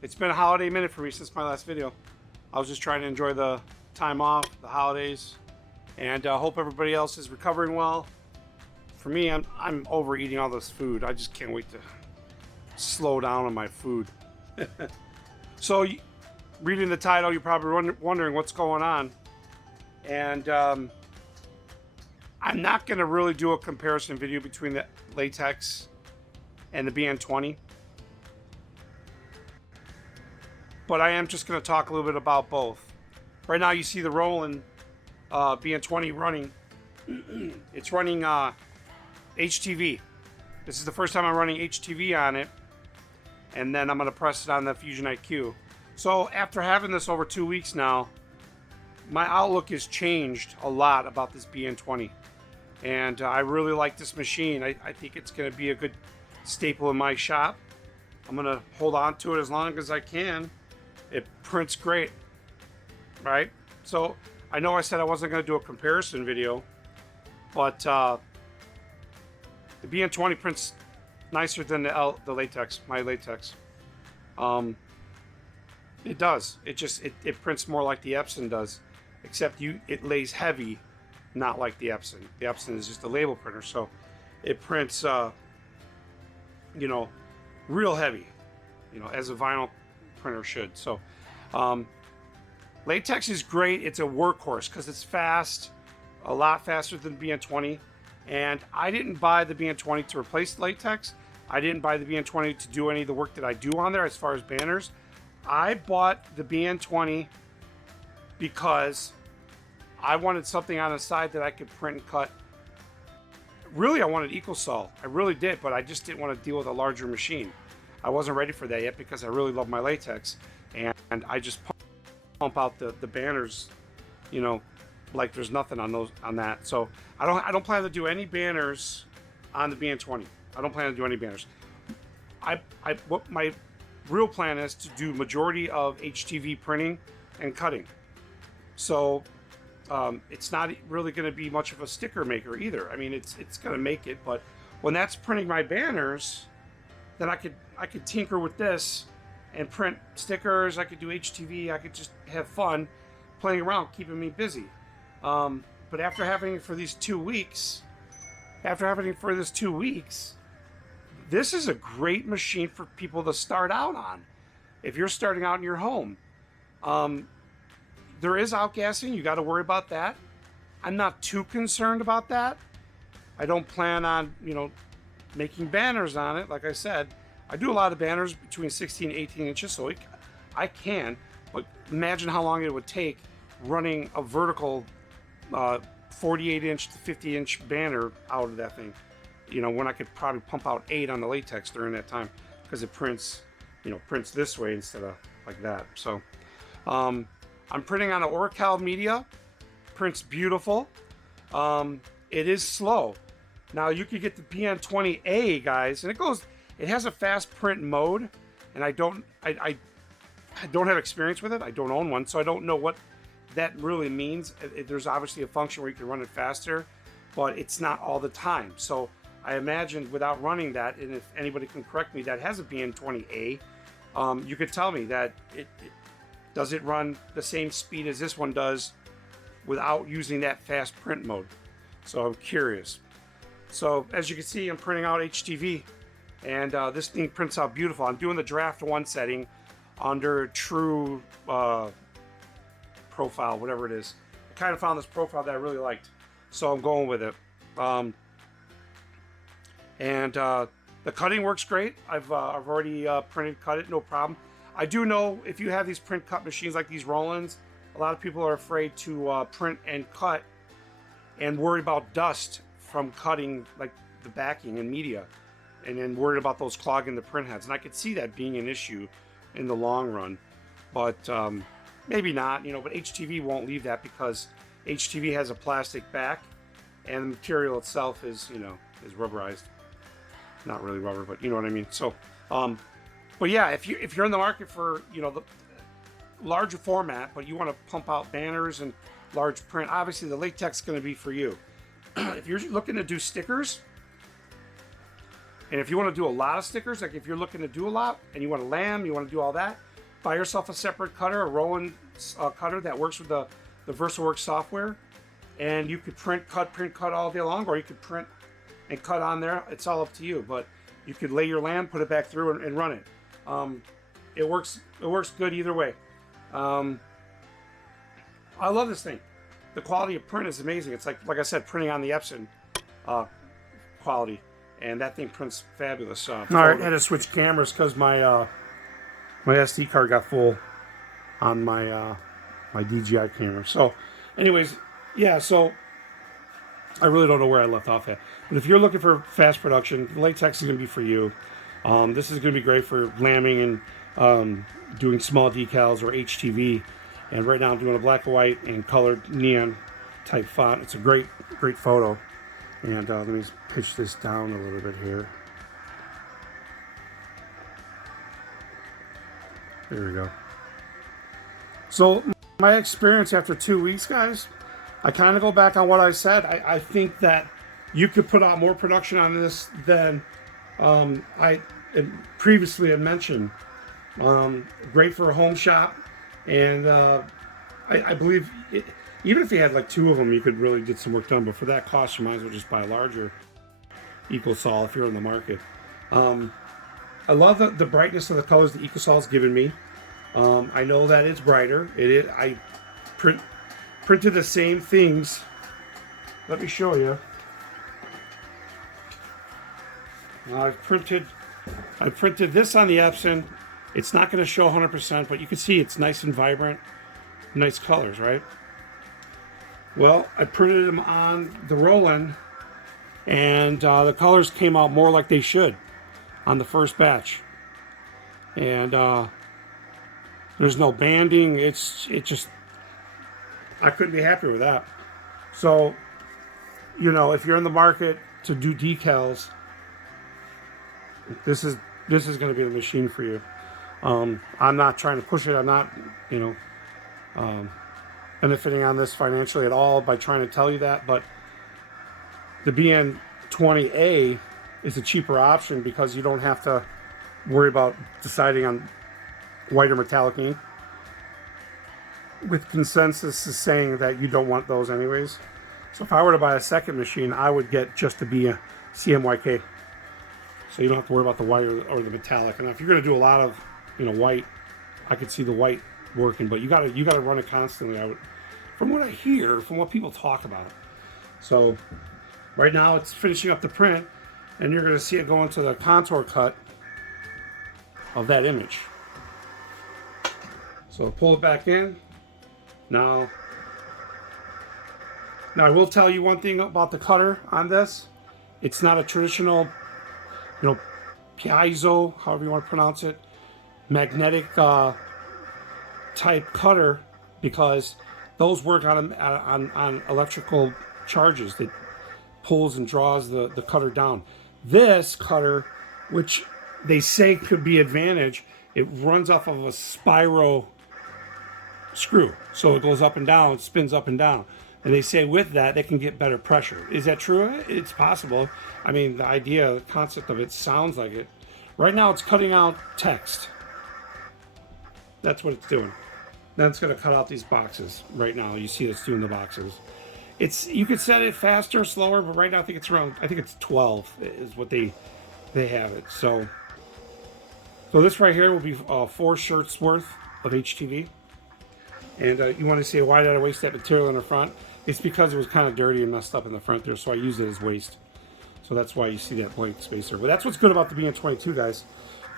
It's been a holiday minute for me since my last video. I was just trying to enjoy the time off, the holidays, and hope everybody else is recovering well. For me, I'm overeating all this food. I just can't wait to slow down on my food. So, reading the title, you're probably wondering what's going on. And I'm not going to really do a comparison video between the Latex and the BN20. But I am just going to talk a little bit about both. Right now you see the Roland BN20 running. It's running HTV. This is the first time I'm running HTV on it. And then I'm going to press it on the Fusion IQ. So after having this over 2 weeks now, my outlook has changed a lot about this BN20. And I really like this machine. I think it's going to be a good staple in my shop. I'm going to hold on to it as long as I can. It prints great, right? So I know I said I wasn't going to do a comparison video, but the BN20 prints nicer than the Latex, my Latex. It does. It prints more like the Epson does, except it lays heavy, not like the Epson. The Epson is just a label printer, so it prints, real heavy, as a vinyl printer should. So Latex is great. It's a workhorse because it's fast, a lot faster than BN20. And I didn't buy the BN20 to replace Latex. I didn't buy the BN20 to do any of the work that I do on there as far as banners. I bought the BN20 because I wanted something on the side that I could print and cut. Really, I wanted EcoSol. I really did, but I just didn't want to deal with a larger machine. I wasn't ready for that yet because I really love my Latex, and I just pump out the banners, like there's nothing on that. So I don't plan to do any banners on the BN20. I don't plan to do any banners. What my real plan is to do majority of HTV printing and cutting. So it's not really going to be much of a sticker maker either. I mean, it's going to make it, but when that's printing my banners, then I could tinker with this and print stickers. I could do HTV. I could just have fun playing around, keeping me busy. But after having it for these 2 weeks, this is a great machine for people to start out on. If you're starting out in your home, there is outgassing. You got to worry about that. I'm not too concerned about that. I don't plan on, making banners on it. Like I said, I do a lot of banners between 16 and 18 inches, so I can. But imagine how long it would take running a vertical 48-inch to 50-inch banner out of that thing. When I could probably pump out 8 on the Latex during that time, because it prints this way instead of like that. So I'm printing on an Oracal media. Prints beautiful. It is slow. Now you could get the BN20A, guys, and it has a fast print mode, and I don't have experience with it. I don't own one, so I don't know what that really means. There's obviously a function where you can run it faster, but it's not all the time. So I imagine without running that, and if anybody can correct me that has a BN20A, you could tell me that does it run the same speed as this one does without using that fast print mode. So I'm curious. So as you can see, I'm printing out HTV, and this thing prints out beautiful. I'm doing the draft 1 setting under true profile, whatever it is. I kind of found this profile that I really liked, so I'm going with it. And the cutting works great. I've already printed, cut it, no problem. I do know if you have these print cut machines like these Rolands, a lot of people are afraid to print and cut and worried about dust from cutting like the backing and media, and then worried about those clogging the print heads. And I could see that being an issue in the long run, but maybe not, but HTV won't leave that because HTV has a plastic back and the material itself is, is rubberized. Not really rubber, but you know what I mean. So, but yeah, if you're in the market for, the larger format, but you want to pump out banners and large print, obviously the Latex is going to be for you. If you're looking to do stickers, and if you want to do a lot of stickers, like if you're looking to do a lot and you want to lamb, you want to do all that, buy yourself a separate cutter, a Roland cutter that works with the VersaWorks software, and you could print cut all day long, or you could print and cut on there. It's all up to you, but you could lay your land, put it back through, and run it. It works good either way. I love this thing. The quality of print is amazing. It's like I said, printing on the Epson quality, and that thing prints fabulous. All right, I had to switch cameras because my my SD card got full on my my DJI camera. So, anyways, yeah. So I really don't know where I left off at. But if you're looking for fast production, latex is going to be for you. This is going to be great for lambing and doing small decals or HTV. And right now I'm doing a black and white and colored neon type font. It's a great photo. And let me pitch this down a little bit here. There we go. So my experience after 2 weeks, guys, I kind of go back on what I said. I think that you could put out more production on this than I previously had mentioned. Great for a home shop, and I believe even if you had like 2 of them, you could really get some work done. But for that cost, you might as well just buy a larger EcoSol if you're in the market. I love the brightness of the colors the EcoSol's given me. I know that it's brighter. It is. I printed the same things. Let me show you. I've printed this on the Epson. It's not going to show 100%, but you can see it's nice and vibrant, nice colors, right? Well, I printed them on the Roland, and the colors came out more like they should on the first batch. And there's no banding. It just, I couldn't be happier with that. So, you know, if you're in the market to do decals, this is going to be the machine for you. I'm not trying to push it. I'm not, you know, benefiting on this financially at all by trying to tell you that. But the BN20A is a cheaper option because you don't have to worry about deciding on white or metallic ink, with consensus is saying that you don't want those anyways. So if I were to buy a second machine, I would get just the CMYK. So you don't have to worry about the white or the metallic. And if you're going to do a lot of, you know, white, I could see the white working, but you gotta run it constantly. From what I hear, from what people talk about. So right now it's finishing up the print, and you're going to see it go into the contour cut of that image. So pull it back in. Now I will tell you one thing about the cutter on this. It's not a traditional, you know, piezo, however you want to pronounce it, magnetic type cutter, because those work on electrical charges that pulls and draws the cutter down. This cutter, which they say could be advantage, it runs off of a spiral screw, so it goes up and down, it spins up and down, and they say with that they can get better pressure. Is that true? It's possible. I mean, the idea, the concept of it sounds like it. Right now it's cutting out text. That's what it's doing. Then it's going to cut out these boxes. Right now you see it's doing the boxes. You could set it faster, slower, but right now I think it's 12 is what they have it. So this right here will be 4 shirts worth of HTV. And you want to say, why did I waste that material in the front? It's because it was kind of dirty and messed up in the front there, so I used it as waste. So that's why you see that blank space there. But that's what's good about the BN22, guys.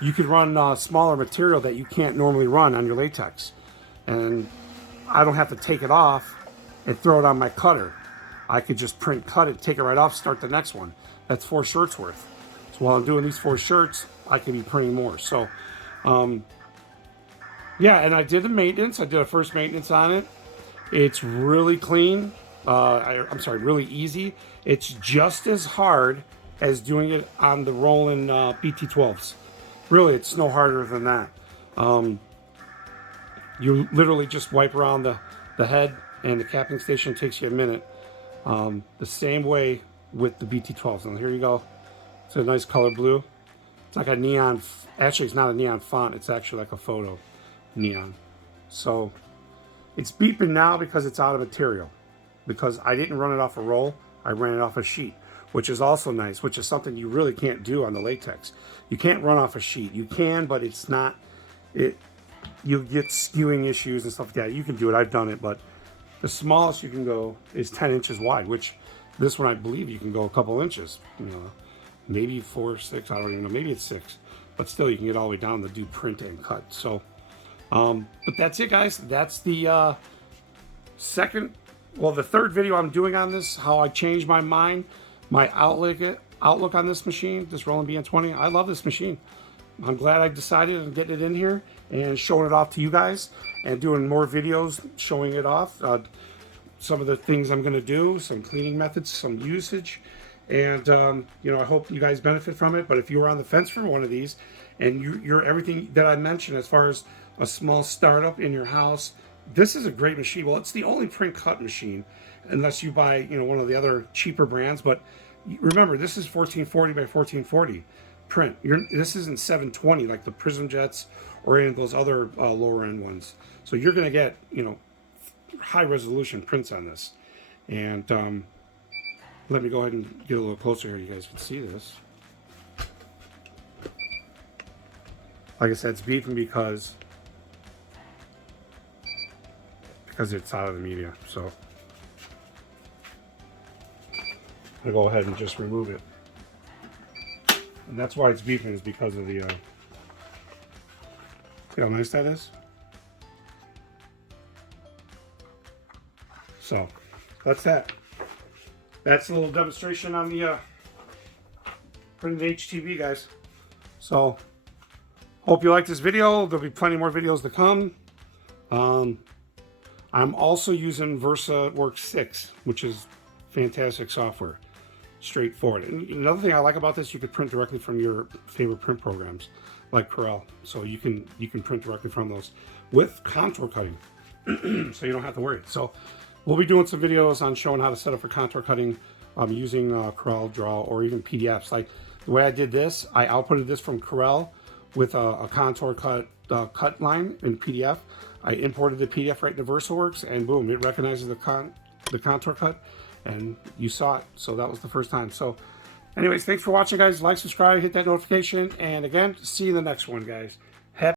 You could run smaller material that you can't normally run on your latex. And I don't have to take it off and throw it on my cutter. I could just print, cut it, take it right off, start the next one. That's 4 shirts worth. So while I'm doing these 4 shirts, I can be printing more. So, yeah, and I did the maintenance. I did a first maintenance on it. It's really clean. I'm sorry, really easy. It's just as hard as doing it on the Roland BT12s. Really, it's no harder than that. You literally just wipe around the head, and the capping station takes you a minute. The same way with the BT12s. And here you go. It's a nice color blue. It's like a neon. Actually, it's not a neon font. It's actually like a photo. neon. So it's beeping now because it's out of material. Because I didn't run it off a roll, I ran it off a sheet, which is also nice, which is something you really can't do on the latex. You can't run off a sheet. You can, but it's not, you'll get skewing issues and stuff like that. You can do it, I've done it, but the smallest you can go is 10 inches wide, which this one I believe you can go a couple inches, you know, maybe 4 or 6, I don't even know, maybe it's 6, but still you can get all the way down to do print and cut. So, but that's it, guys. That's the the third video I'm doing on this, how I changed my mind, my outlook on this machine, this Roland BN20. I love this machine. I'm glad I decided on getting it in here and showing it off to you guys and doing more videos showing it off. Some of the things I'm going to do, some cleaning methods, some usage, and you know, I hope you guys benefit from it. But if you were on the fence for one of these and you're everything that I mentioned as far as a small startup in your house, this is a great machine. Well, it's the only print cut machine, unless you buy, you know, one of the other cheaper brands. But remember, this is 1440 by 1440 print. This isn't 720 like the Prism Jets or any of those other lower end ones. So you're going to get, you know, high resolution prints on this. And let me go ahead and get a little closer here. You guys can see this. Like I said, it's beeping because it's out of the media. So I'm going to go ahead and just remove it. And that's why it's beeping, is because of the, see how nice that is? So that's that. That's a little demonstration on the printed HTV, guys. So hope you like this video. There'll be plenty more videos to come. I'm also using VersaWorks 6, which is fantastic software. Straightforward. And another thing I like about this, you could print directly from your favorite print programs like Corel. So you can print directly from those with contour cutting. So you don't have to worry. So we'll be doing some videos on showing how to set up for contour cutting using Corel Draw or even PDFs. Like the way I did this, I outputted this from Corel with a contour cut line in PDF. I imported the PDF right into VersaWorks, and boom, it recognizes the contour cut, and you saw it. So that was the first time. So anyways, thanks for watching, guys. Like, subscribe, hit that notification, and again, see you in the next one, guys.